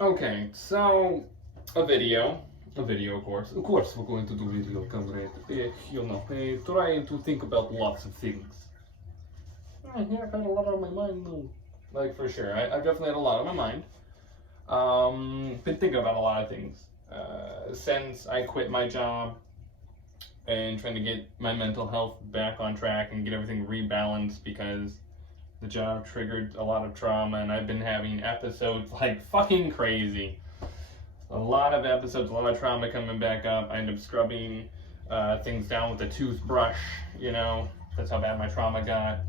Okay, so a video, of course. Of course, we're going to do video, comrade. Trying to think about lots of things. Yeah, I've had a lot on my mind, though. Like, for sure. I've definitely had a lot on my mind. Been thinking about a lot of things. Since I quit my job and trying to get my mental health back on track and get everything rebalanced because the job triggered a lot of trauma and I've been having episodes like fucking crazy. A lot of episodes, a lot of trauma coming back up. I end up scrubbing things down with a toothbrush, you know. That's how bad my trauma got,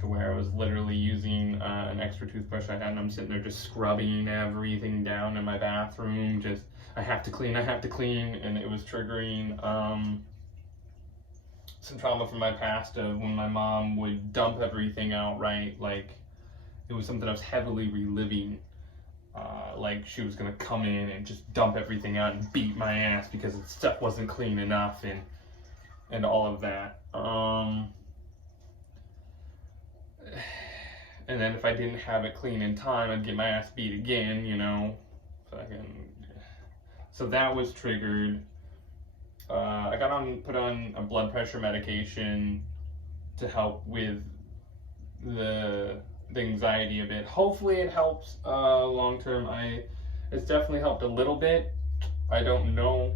to where I was literally using an extra toothbrush I had, and I'm sitting there just scrubbing everything down in my bathroom. Just, I have to clean, and it was triggering some trauma from my past of when my mom would dump everything out, right? Like, it was something I was heavily reliving. Like she was gonna come in and just dump everything out and beat my ass because the stuff wasn't clean enough and all of that. And then if I didn't have it clean in time, I'd get my ass beat again, you know. So that was triggered. I put on a blood pressure medication to help with the anxiety a bit. Hopefully it helps long term. It's definitely helped a little bit. I don't know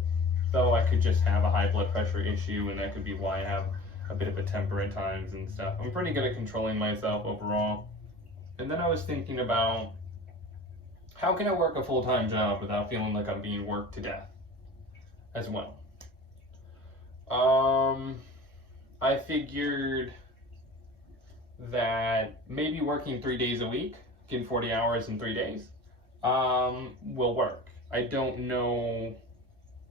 though. I could just have a high blood pressure issue, and that could be why I have a bit of a temper at times and stuff. I'm pretty good at controlling myself overall. And then I was thinking about how can I work a full-time job without feeling like I'm being worked to death as well. I figured that maybe working 3 days a week, getting 40 hours in 3 days, will work. I don't know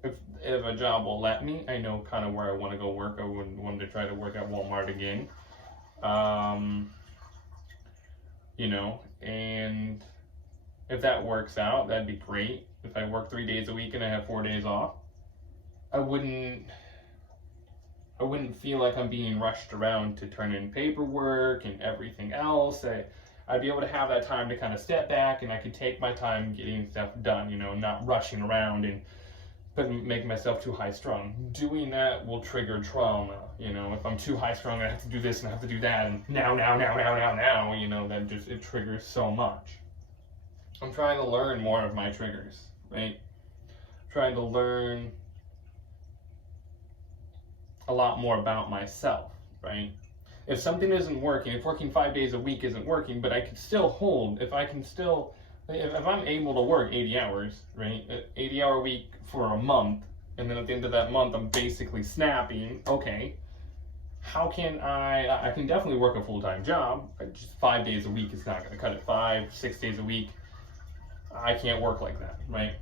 if a job will let me. I know kind of where I want to go work. I would want to try to work at Walmart again. You know, and if that works out, that'd be great. If I work 3 days a week and I have 4 days off, I wouldn't feel like I'm being rushed around to turn in paperwork and everything else. I'd be able to have that time to kind of step back, and I could take my time getting stuff done, you know, not rushing around and make myself too high strung. Doing that will trigger trauma, you know. If I'm too high strung, I have to do this and I have to do that, and now, you know, that just, it triggers so much. I'm trying to learn more of my triggers, right? Trying to learn a lot more about myself, right? If something isn't working, if working 5 days a week isn't working, but I can still hold, if I'm able to work 80 hours, right? 80-hour week for a month, and then at the end of that month, I'm basically snapping, okay, how can I can definitely work a full-time job, just 5 days a week is not going to cut it. 5, 6 days a week, I can't work like that, right?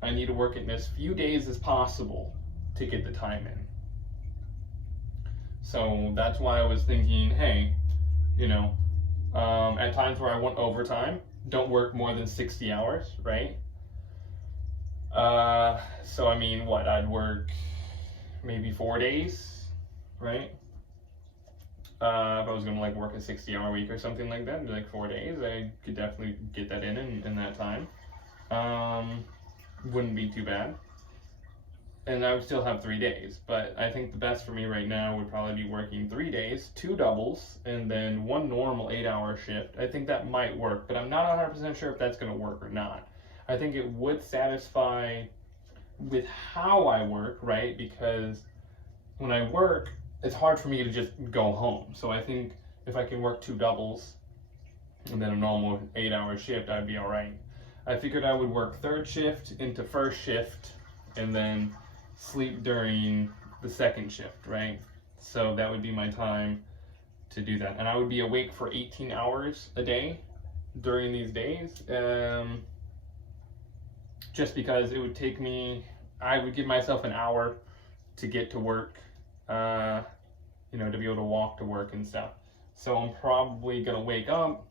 I need to work it in as few days as possible to get the time in. So that's why I was thinking, hey, you know, at times where I want overtime, don't work more than 60 hours, right? So I mean, I'd work maybe 4 days, right? If I was gonna like work a 60-hour week or something like that, like 4 days, I could definitely get that in that time. Wouldn't be too bad. And I would still have 3 days, but I think the best for me right now would probably be working 3 days, 2 doubles, and then 1 normal 8-hour shift. I think that might work, but I'm not 100% sure if that's going to work or not. I think it would satisfy with how I work, right? Because when I work, it's hard for me to just go home. So I think if I can work 2 doubles and then a normal 8-hour shift, I'd be all right. I figured I would work 3rd shift into 1st shift and then sleep during the 2nd shift, right? So that would be my time to do that. And I would be awake for 18 hours a day during these days, just because it would take me, I would give myself an hour to get to work, you know, to be able to walk to work and stuff. So I'm probably gonna wake up,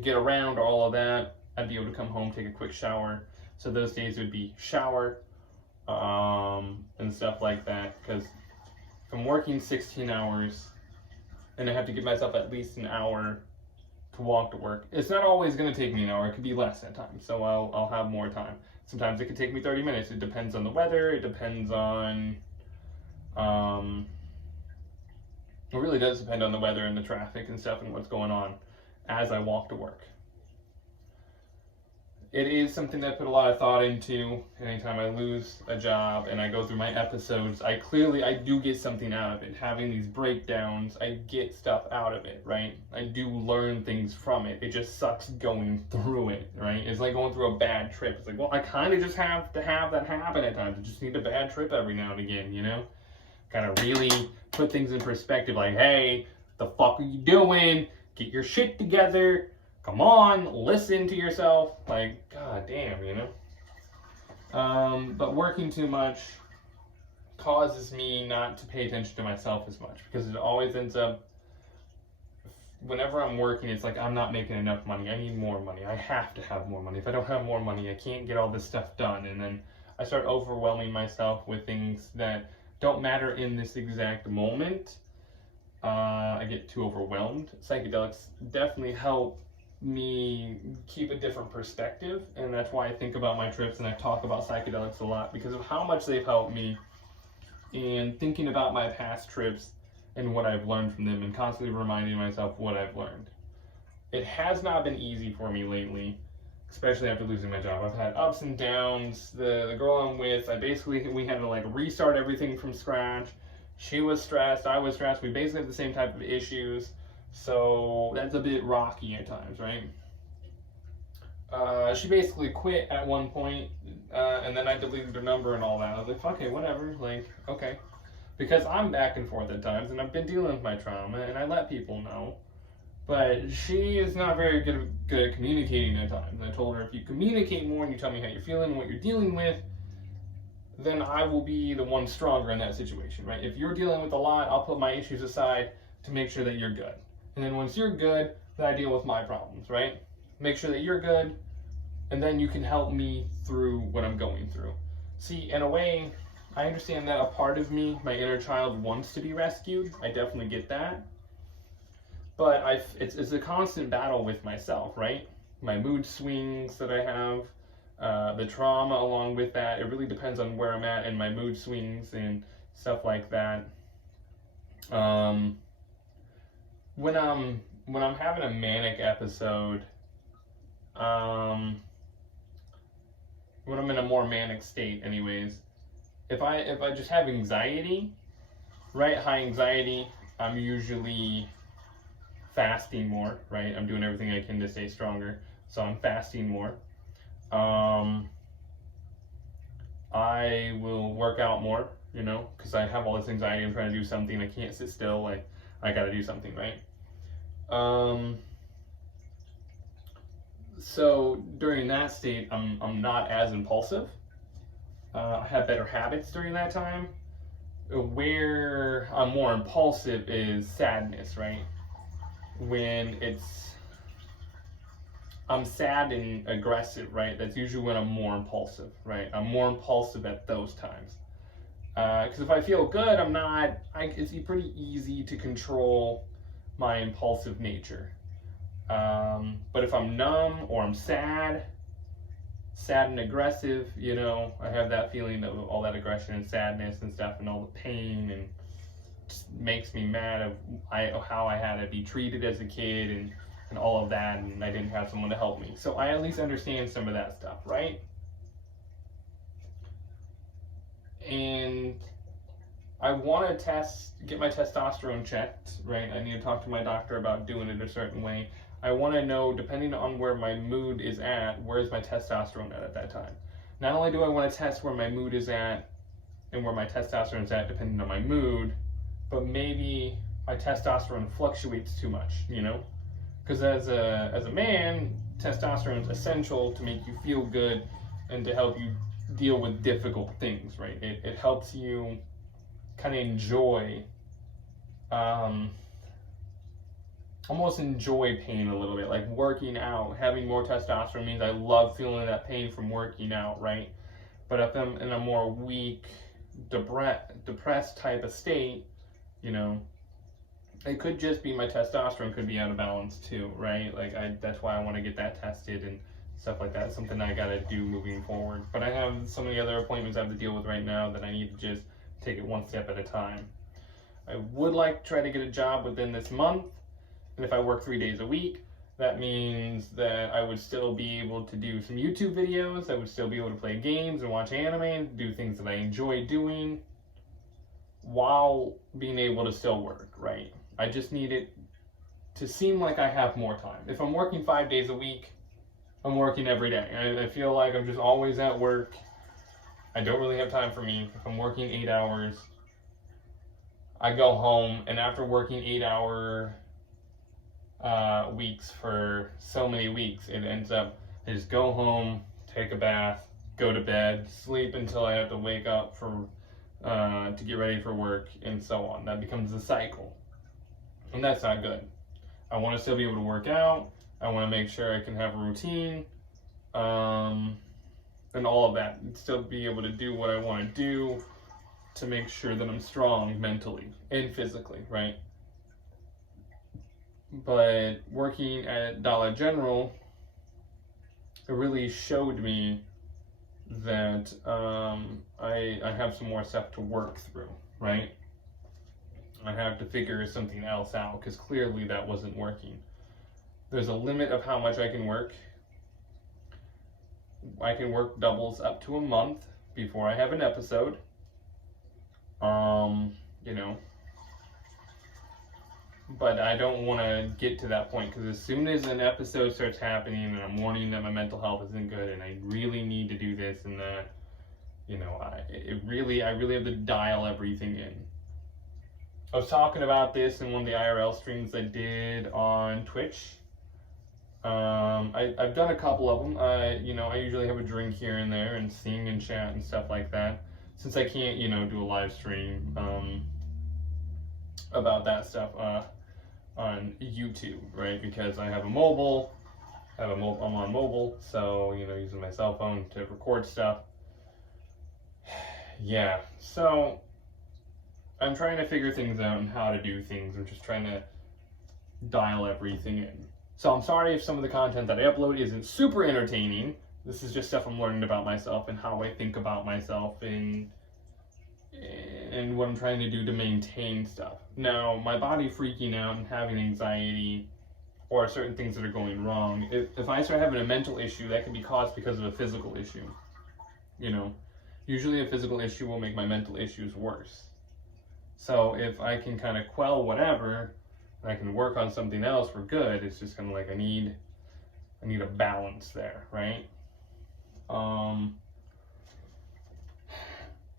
get around all of that. I'd be able to come home, take a quick shower. So those days would be shower, and stuff like that, because if I'm working 16 hours and I have to give myself at least an hour to walk to work. It's not always going to take me an hour. It could be less at times, so I'll have more time. Sometimes it could take me 30 minutes. It depends on the weather. It depends on, it really does depend on the weather and the traffic and stuff and what's going on as I walk to work. It is something that I put a lot of thought into. Anytime I lose a job and I go through my episodes, I do get something out of it. Having these breakdowns, I get stuff out of it, right? I do learn things from it. It just sucks going through it, right? It's like going through a bad trip. It's like, well, I kind of just have to have that happen at times. I just need a bad trip every now and again, you know? Kind of really put things in perspective, like, hey, the fuck are you doing? Get your shit together. Come on, listen to yourself. Like, god damn, you know? But working too much causes me not to pay attention to myself as much, because it always ends up, whenever I'm working, it's like I'm not making enough money. I need more money. I have to have more money. If I don't have more money, I can't get all this stuff done. And then I start overwhelming myself with things that don't matter in this exact moment. I get too overwhelmed. Psychedelics definitely help me keep a different perspective, and that's why I think about my trips and I talk about psychedelics a lot, because of how much they've helped me, and thinking about my past trips and what I've learned from them, and constantly reminding myself what I've learned. It has not been easy for me lately, especially after losing my job. I've had ups and downs. The girl I'm with, we had to like restart everything from scratch. She was stressed, I was stressed. We basically have the same type of issues. So that's a bit rocky at times, right? She basically quit at one point, and then I deleted her number and all that. I was like, okay, whatever, like, okay. Because I'm back and forth at times, and I've been dealing with my trauma, and I let people know. But she is not very good at communicating at times. I told her, if you communicate more and you tell me how you're feeling and what you're dealing with, then I will be the one stronger in that situation, right? If you're dealing with a lot, I'll put my issues aside to make sure that you're good. And then once you're good, then I deal with my problems, right? Make sure that you're good, and then you can help me through what I'm going through. See, in a way, I understand that a part of me, my inner child, wants to be rescued. I definitely get that. But it's a constant battle with myself, right? My mood swings that I have, the trauma along with that. It really depends on where I'm at and my mood swings and stuff like that. When I'm having a manic episode, when I'm in a more manic state anyways, if I just have anxiety, right, high anxiety, I'm usually fasting more, right? I'm doing everything I can to stay stronger, so I'm fasting more. I will work out more, you know, because I have all this anxiety. I'm trying to do something. I can't sit still. Like, I got to do something, right? So during that state, I'm not as impulsive. I have better habits during that time. Where I'm more impulsive is sadness, right? When I'm sad and aggressive, right? That's usually when I'm more impulsive, right? I'm more impulsive at those times. Because if I feel good, it's pretty easy to control my impulsive nature. But if I'm numb or I'm sad and aggressive, you know, I have that feeling of all that aggression and sadness and stuff and all the pain, and just makes me mad of how I had to be treated as a kid and all of that, and I didn't have someone to help me. So I at least understand some of that stuff, right? And I want to get my testosterone checked, right? I need to talk to my doctor about doing it a certain way. I want to know, depending on where my mood is at, where's my testosterone at that time. Not only do I want to test where my mood is at and where my testosterone is at, depending on my mood, but maybe my testosterone fluctuates too much, you know? Because as a man, testosterone is essential to make you feel good and to help you deal with difficult things, right? It helps you kind of enjoy, almost enjoy pain a little bit. Like working out, having more testosterone means I love feeling that pain from working out, right? But if I'm in a more weak, depressed type of state, you know, it could just be my testosterone could be out of balance too, right? Like that's why I want to get that tested and stuff like that. It's something I gotta do moving forward. But I have so many other appointments I have to deal with right now that I need to just take it one step at a time. I would like to try to get a job within this month, and if I work 3 days a week, that means that I would still be able to do some YouTube videos. I would still be able to play games and watch anime and do things that I enjoy doing while being able to still work, right? I just need it to seem like I have more time. If I'm working 5 days a week, I'm working every day. I feel like I'm just always at work. I don't really have time for me. If I'm working 8 hours, I go home, and after working 8-hour weeks for so many weeks, it ends up I just go home, take a bath, go to bed, sleep until I have to wake up for to get ready for work, and so on. That becomes a cycle, and that's not good. I want to still be able to work out. I want to make sure I can have a routine, and all of that, and still be able to do what I want to do to make sure that I'm strong mentally and physically, right? But working at Dollar General, it really showed me that I have some more stuff to work through, right? I have to figure something else out because clearly that wasn't working. There's a limit of how much I can work. I can work doubles up to a month before I have an episode. You know, but I don't want to get to that point because as soon as an episode starts happening and I'm warning that my mental health isn't good and I really need to do this and that, you know, I really have to dial everything in. I was talking about this in one of the IRL streams I did on Twitch. I've done a couple of them. You know, I usually have a drink here and there and sing and chat and stuff like that. Since I can't, you know, do a live stream about that stuff on YouTube, right? Because I have a mobile, I'm on mobile, so, you know, using my cell phone to record stuff. Yeah, so I'm trying to figure things out and how to do things. I'm just trying to dial everything in. So I'm sorry if some of the content that I upload isn't super entertaining. This is just stuff I'm learning about myself and how I think about myself and what I'm trying to do to maintain stuff. Now, my body freaking out and having anxiety or certain things that are going wrong, if I start having a mental issue, that can be caused because of a physical issue. You know, usually a physical issue will make my mental issues worse. So if I can kind of quell whatever, I can work on something else for good. It's just kind of like I need a balance there, right?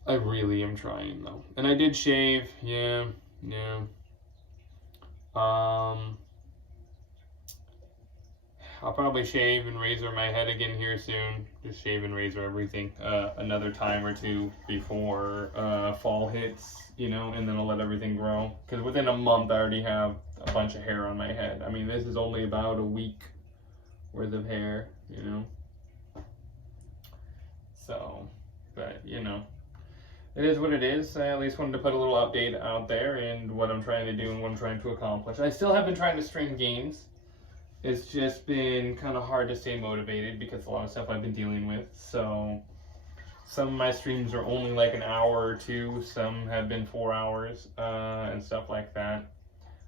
I really am trying though. And I did shave, yeah. I'll probably shave and razor my head again here soon. Just shave and razor everything another time or two before fall hits, you know, and then I'll let everything grow. Because within a month I already have a bunch of hair on my head. I mean, this is only about a week worth of hair, you know. So, but, you know, it is what it is. I at least wanted to put a little update out there and what I'm trying to do and what I'm trying to accomplish. I still have been trying to stream games. It's just been kind of hard to stay motivated because a lot of stuff I've been dealing with. So some of my streams are only like an hour or two. Some have been 4 hours and stuff like that.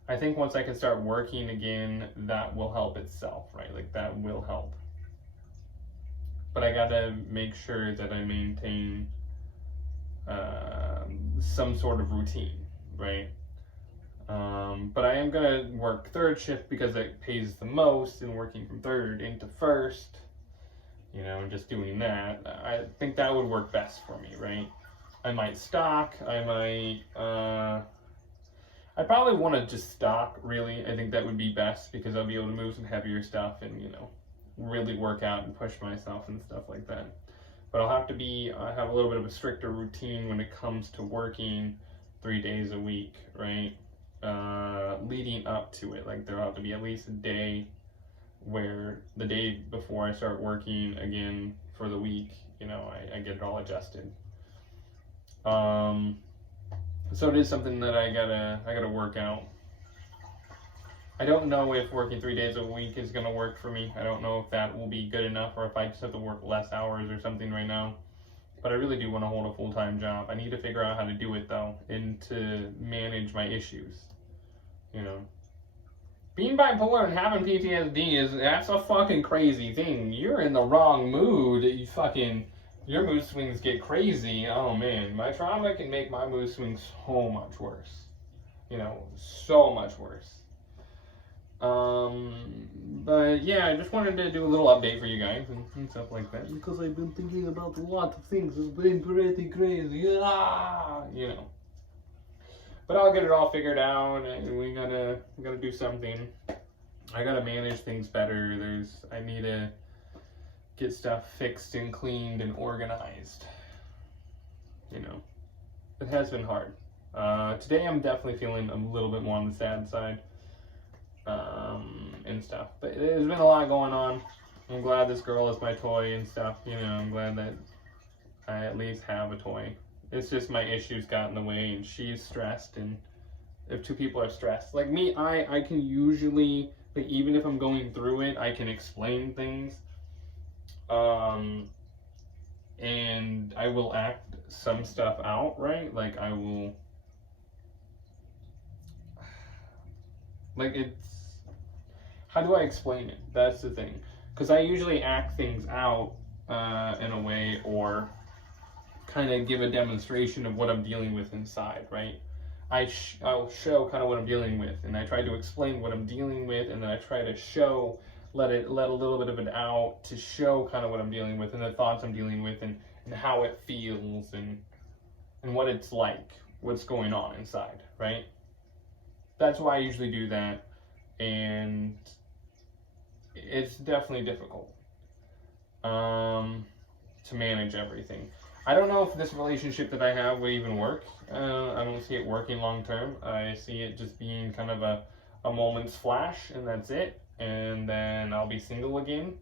I think once I can start working again, that will help itself, right? Like that will help. But I gotta make sure that I maintain some sort of routine, right? But I am gonna work third shift because it pays the most, and working from third into first, you know, and just doing that, I think that would work best for me, right? I might stock, I probably want to just stock, really. I think that would be best because I'll be able to move some heavier stuff and, you know, really work out and push myself and stuff like that. But I have a little bit of a stricter routine when it comes to working 3 days a week, right? Leading up to it, like there'll have to be at least a day where the day before I start working again for the week, you know, I get it all adjusted. So it is something that I gotta work out. I don't know if working 3 days a week is gonna work for me. I don't know if that will be good enough or if I just have to work less hours or something right now. But I really do want to hold a full-time job. I need to figure out how to do it though, and to manage my issues. You know, being bipolar and having PTSD that's a fucking crazy thing. You're in the wrong mood. Your mood swings get crazy. Oh man, my trauma can make my mood swings so much worse. You know, so much worse. But yeah, I just wanted to do a little update for you guys and stuff like that, because I've been thinking about a lot of things. It's been pretty crazy, you know. But I'll get it all figured out, and we gotta do something. I gotta manage things better. I need to get stuff fixed and cleaned and organized. You know, it has been hard. Today I'm definitely feeling a little bit more on the sad side. And stuff, but there's been a lot going on. I'm glad this girl is my toy and stuff, you know. I'm glad that I at least have a toy. It's just my issues got in the way, and she's stressed, and if two people are stressed, like me, I can usually, like, even if I'm going through it, I can explain things, and I will act some stuff out, right? Like I will, like, it's, how do I explain it? That's the thing. Because I usually act things out in a way, or kind of give a demonstration of what I'm dealing with inside, right? I'll show kind of what I'm dealing with, and I try to explain what I'm dealing with, and then I try to show, let a little bit of it out to show kind of what I'm dealing with, and the thoughts I'm dealing with, and how it feels, and what it's like, what's going on inside, right? That's why I usually do that, and it's definitely difficult to manage everything. I don't know if this relationship that I have will even work. I don't see it working long term. I see it just being kind of a moment's flash, and that's it. And then I'll be single again.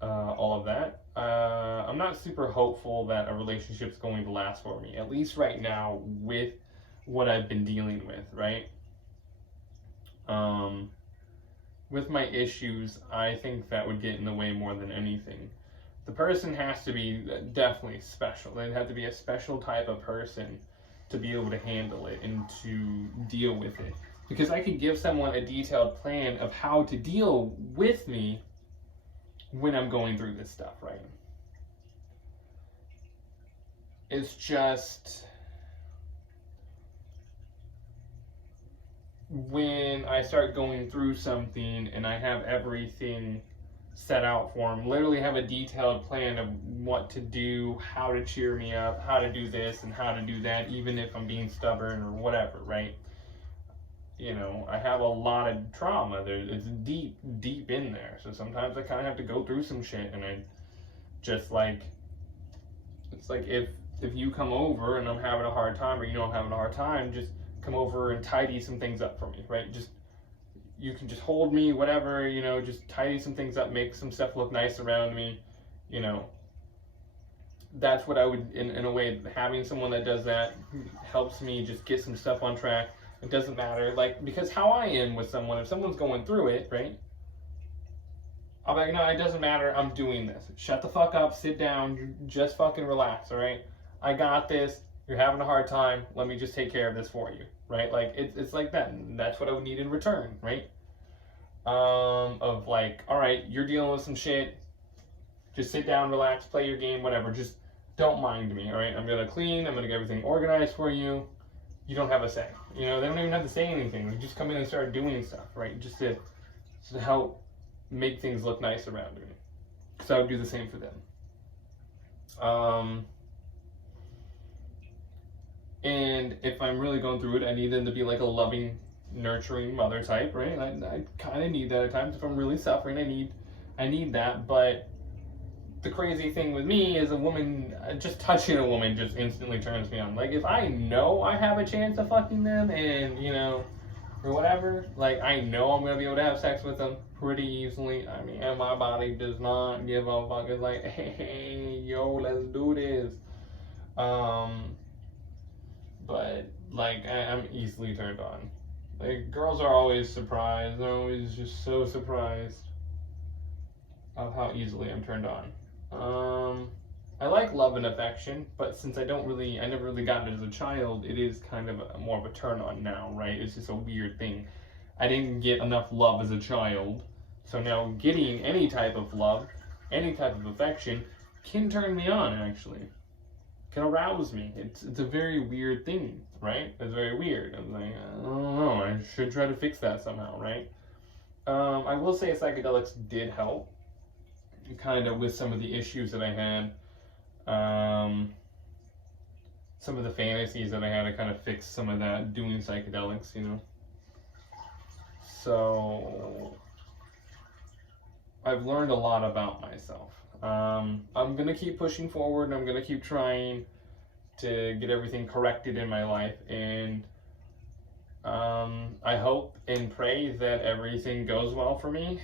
All of that. I'm not super hopeful that a relationship's going to last for me, at least right now with what I've been dealing with, right? With my issues, I think that would get in the way more than anything. The person has to be definitely special. They'd have to be a special type of person to be able to handle it and to deal with it. Because I could give someone a detailed plan of how to deal with me when I'm going through this stuff, right? It's just, when I start going through something and I have everything set out for them, literally have a detailed plan of what to do, how to cheer me up, how to do this and how to do that, even if I'm being stubborn or whatever, right? You know, I have a lot of trauma. It's deep in there. So sometimes I kind of have to go through some shit, and I just like, it's like if you come over and I'm having a hard time, or you know I'm having a hard time, just come over and tidy some things up for me, right? Just, you can just hold me, whatever, you know, just tidy some things up, make some stuff look nice around me, you know. That's what I would, in a way, having someone that does that helps me just get some stuff on track. It doesn't matter, like, because how I am with someone, if someone's going through it, right, I'll be like, no, it doesn't matter, I'm doing this. Shut the fuck up, sit down, just fucking relax, all right? I got this. You're having a hard time. Let me just take care of this for you, right? Like, it's like that. And that's what I would need in return, right? Of like, all right, you're dealing with some shit. Just sit down, relax, play your game, whatever. Just don't mind me, all right? I'm gonna clean. I'm gonna get everything organized for you. You don't have a say. You know, they don't even have to say anything. They just come in and start doing stuff, right? Just to help make things look nice around me. Because I would do the same for them. And if I'm really going through it, I need them to be like a loving, nurturing mother type, right? I kind of need that at times. If I'm really suffering, I need that. But the crazy thing with me is a woman, just touching a woman just instantly turns me on. Like, if I know I have a chance of fucking them, and, you know, or whatever, like, I know I'm going to be able to have sex with them pretty easily. I mean, and my body does not give a fuck. It's like, hey, yo, let's do this. But, like, I'm easily turned on. Like, girls are always surprised. They're always just so surprised of how easily I'm turned on. I like love and affection, but since I never really got it as a child, it is kind of more of a turn on now, right? It's just a weird thing. I didn't get enough love as a child, so now getting any type of love, any type of affection, can turn me on, actually. Can arouse me. It's a very weird thing, right? It's very weird. I'm like, I don't know, I should try to fix that somehow, right? I will say psychedelics did help, kind of with some of the issues that I had. Some of the fantasies that I had, to kind of fix some of that doing psychedelics, you know. So I've learned a lot about myself. I'm gonna keep pushing forward, and I'm gonna keep trying to get everything corrected in my life, and I hope and pray that everything goes well for me.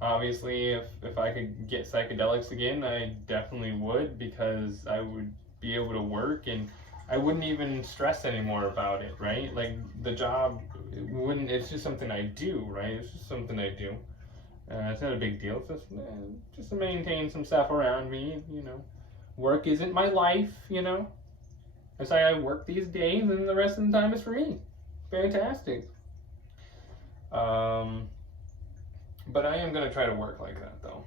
Obviously, if I could get psychedelics again, I definitely would, because I would be able to work and I wouldn't even stress anymore about it, right? Like, the job it's just something I do, right? It's just something I do. It's not a big deal. It's just to maintain some stuff around me, you know. Work isn't my life, you know. I say I work these days and the rest of the time is for me. Fantastic. But I am going to try to work like that, though.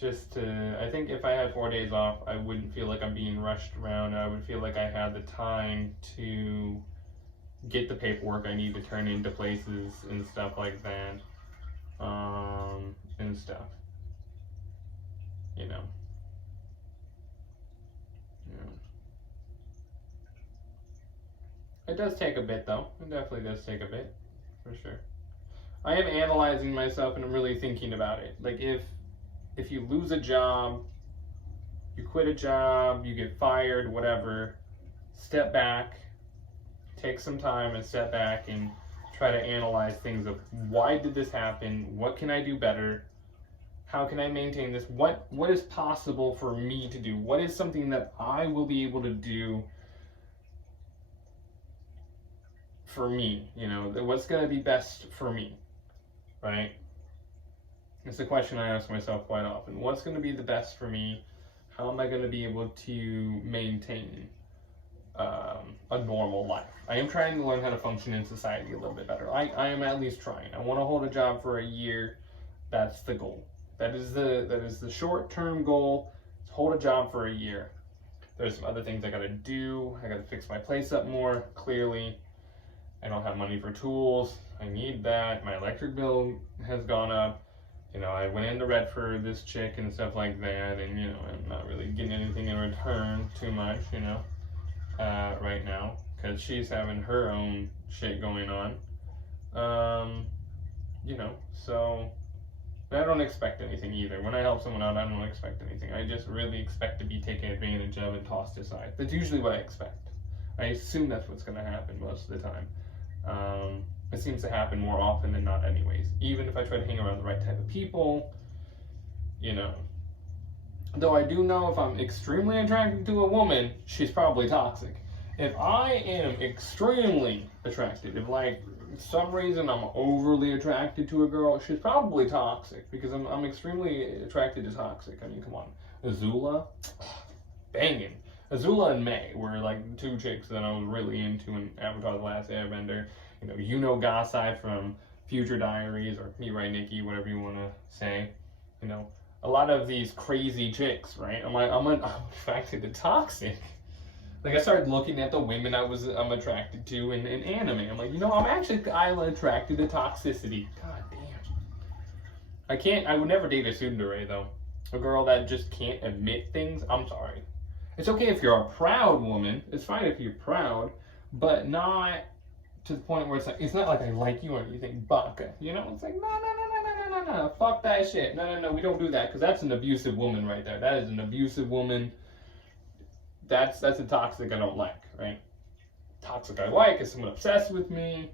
I think if I had 4 days off, I wouldn't feel like I'm being rushed around. I would feel like I had the time to get the paperwork I need to turn into places and stuff like that. And stuff. You know. It does take a bit, though. It definitely does take a bit, for sure. I am analyzing myself and I'm really thinking about it. Like, if you lose a job, you quit a job, you get fired, whatever, step back, take some time and step back and try to analyze things of, why did this happen? What can I do better? How can I maintain this? What is possible for me to do? What is something that I will be able to do for me? You know, what's going to be best for me? Right? It's a question I ask myself quite often. What's going to be the best for me? How am I going to be able to maintain a normal life? I am trying to learn how to function in society a little bit better. I am at least trying. I want to hold a job for a year. That's the goal. That is the short-term goal. Hold a job for a year. There's some other things I got to do. I got to fix my place up more. Clearly, I don't have money for tools. I need that. My electric bill has gone up. You know, I went into Redford, this chick and stuff like that, and, you know, I'm not really getting anything in return too much, you know, right now, because she's having her own shit going on. You know, so I don't expect anything either. When I help someone out, I don't expect anything. I just really expect to be taken advantage of and tossed aside. That's usually what I expect. I assume that's what's going to happen most of the time. It seems to happen more often than not anyways. Even if I try to hang around the right type of people, you know. Though I do know if I'm extremely attracted to a woman, she's probably toxic. If I am extremely attracted, if like for some reason I'm overly attracted to a girl, she's probably toxic, because I'm extremely attracted to toxic. I mean, come on. Azula, banging. Azula and May were like two chicks that I was really into in Avatar: The Last Airbender. You know Gasai from Future Diaries, or Mirai Nikki, whatever you want to say. You know, a lot of these crazy chicks, right? I'm attracted to toxic. Like, I started looking at the women I'm attracted to in anime. I'm like, I'm attracted to toxicity. God damn. I would never date a tsundere, though. A girl that just can't admit things. I'm sorry. It's okay if you're a proud woman. It's fine if you're proud, but not to the point where it's not like I like you or anything, baka. You know, it's like, no, fuck that shit. No, we don't do that, because that's an abusive woman right there. That is an abusive woman. That's a toxic I don't like, right? Toxic I like is someone obsessed with me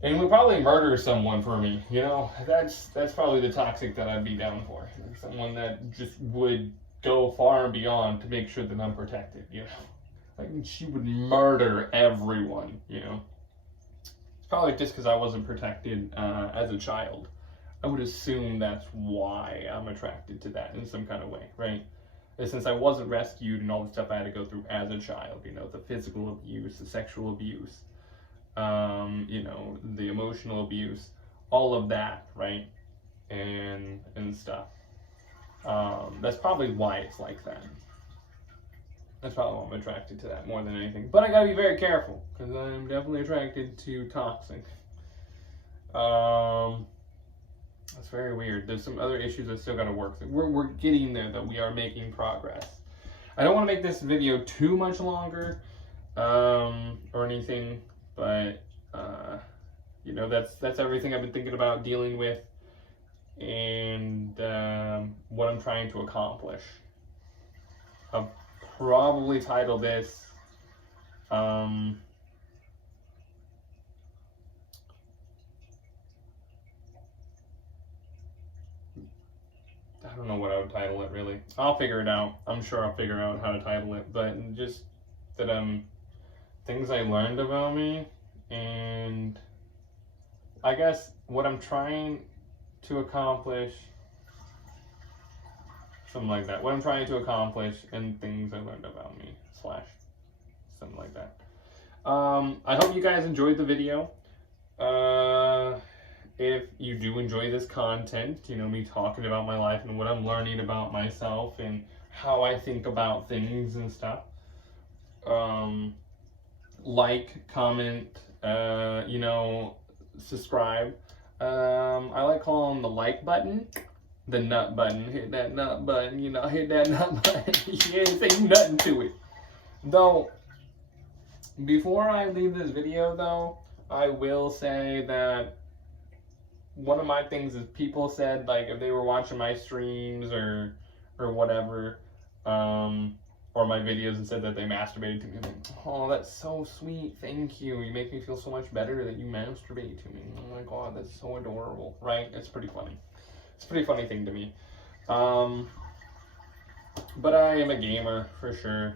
and would probably murder someone for me, you know? That's probably the toxic that I'd be down for. Like someone that just would go far and beyond to make sure that I'm protected, you know? Like, she would murder everyone, you know. It's probably just because I wasn't protected as a child. I would assume that's why I'm attracted to that in some kind of way, right? And since I wasn't rescued and all the stuff I had to go through as a child, you know, the physical abuse, the sexual abuse, you know, the emotional abuse, all of that, right? And stuff. That's probably why it's like that. That's probably why I'm attracted to that more than anything. But I gotta be very careful, because I'm definitely attracted to toxic. That's very weird. There's some other issues I still gotta work through. We're getting there, though. We are making progress. I don't want to make this video too much longer, or anything, but you know, that's everything I've been thinking about dealing with, and what I'm trying to accomplish. I'll probably title this I don't know what I would title it, really. I'll figure it out. I'm sure I'll figure out how to title it, but just that things I learned about me, and I guess what I'm trying to accomplish, something like that. What I'm trying to accomplish and things I learned about me, / something like that. I hope you guys enjoyed the video. If you do enjoy this content, you know, me talking about my life and what I'm learning about myself and how I think about things and stuff, like, comment, you know, subscribe. I like calling the like button the nut button. Hit that nut button, you know, hit that nut button. You ain't say nothing to it. Though, before I leave this video, though, I will say that one of my things is people said, like, if they were watching my streams or whatever, or my videos, and said that they masturbated to me. Like, oh, that's so sweet. Thank you. You make me feel so much better that you masturbate to me. Oh my god, that's so adorable. Right? It's pretty funny. It's a pretty funny thing to me. But I am a gamer, for sure.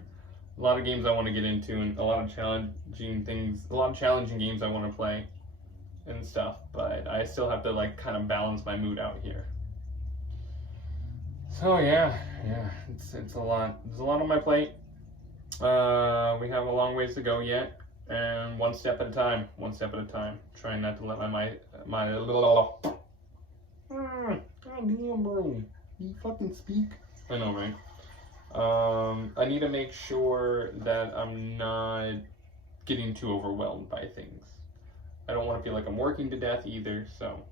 A lot of games I want to get into, and a lot of challenging things, a lot of challenging games I want to play and stuff, but I still have to, like, kind of balance my mood out here. So yeah, it's a lot. There's a lot on my plate. We have a long ways to go yet, and one step at a time. Trying not to let my God damn, bro. You fucking speak. I know, right? I need to make sure that I'm not getting too overwhelmed by things. I don't want to feel like I'm working to death either, so.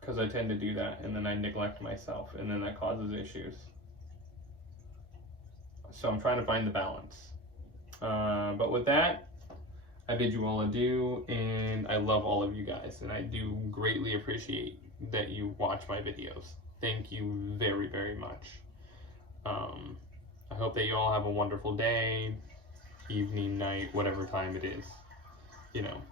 Because I tend to do that, and then I neglect myself, and then that causes issues. So I'm trying to find the balance. But with that, I bid you all adieu, and I love all of you guys, and I do greatly appreciate that you watch my videos. Thank you very, very much. I hope that you all have a wonderful day, evening, night, whatever time it is. You know,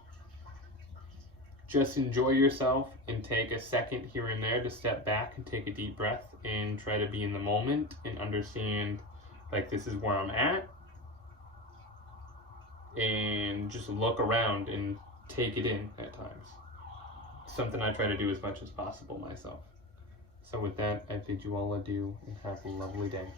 just enjoy yourself and take a second here and there to step back and take a deep breath and try to be in the moment and understand, like, this is where I'm at, and just look around and take it in at times. Something I try to do as much as possible myself. So with that, I bid you all adieu and have a lovely day.